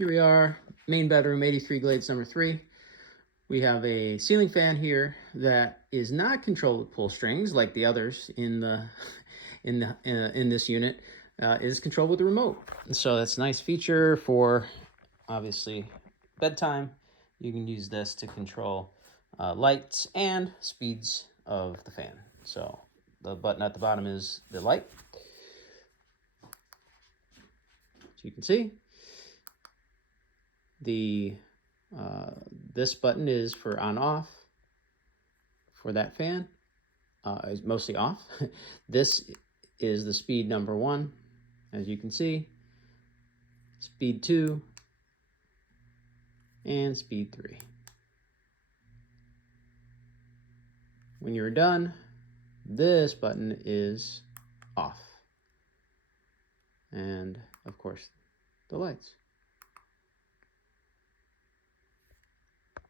Here we are, main bedroom, 83 Glades number 3. We have a ceiling fan here that is not controlled with pull strings like the others in the in this unit. It is controlled with the remote. So that's a nice feature for obviously bedtime. You can use this to control lights and speeds of the fan. So the button at the bottom is the light. So you can see the this button is for on off for that fan. Is mostly off. This is the speed number 1, as you can see, speed 2, and speed 3. When you're done, this button is off. And of course, the lights.